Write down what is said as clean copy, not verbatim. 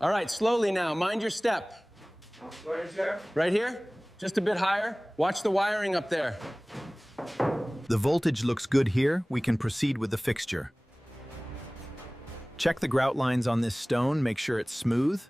All right, slowly now, mind your step. Right here, just a bit higher. Watch the wiring up there. The voltage looks good here. We can proceed with the fixture. Check the grout lines on this stone, make sure it's smooth.